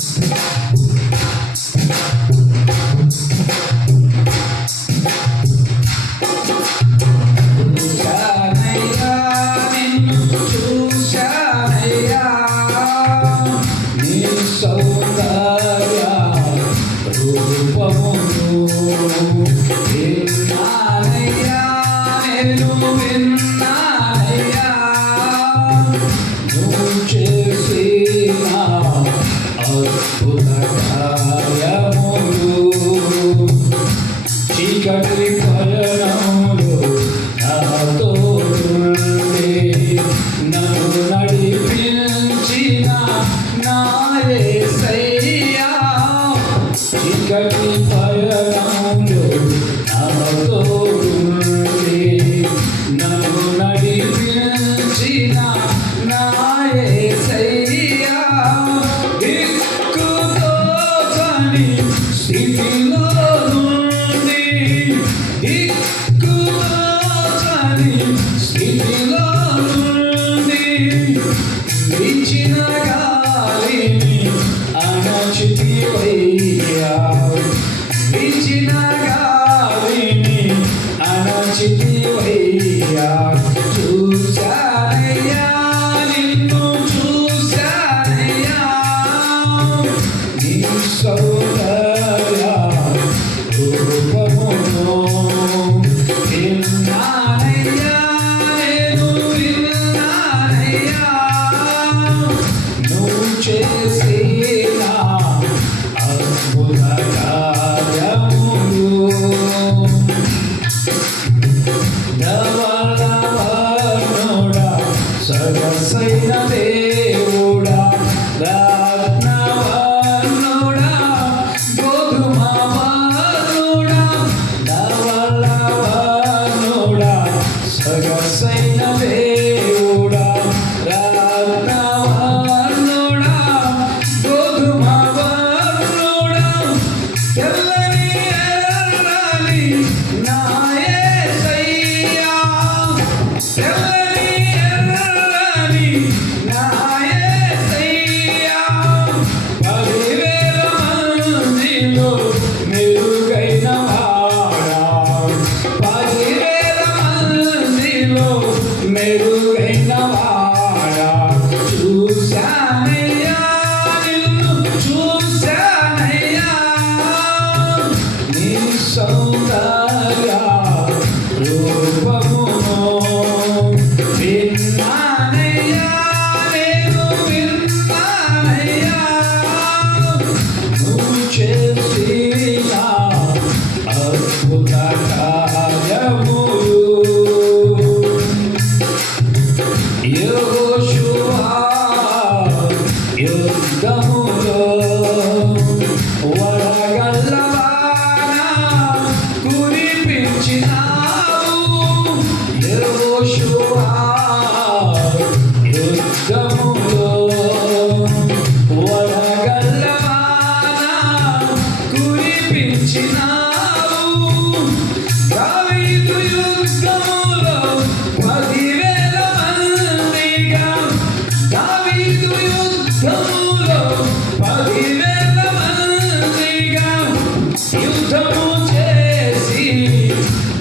Thank you. Thank you. సరసైన దేవుడా రత్నవర్ణుడా గోధుమవర్ణుడా నవలవర్ణుడా సరసైన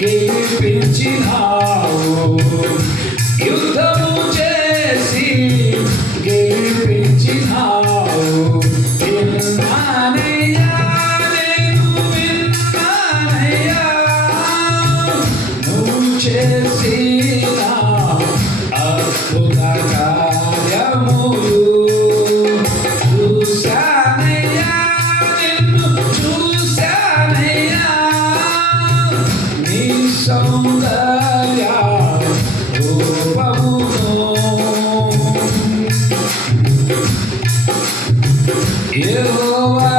గెలిపించినావు. యుద్ధము చే You away.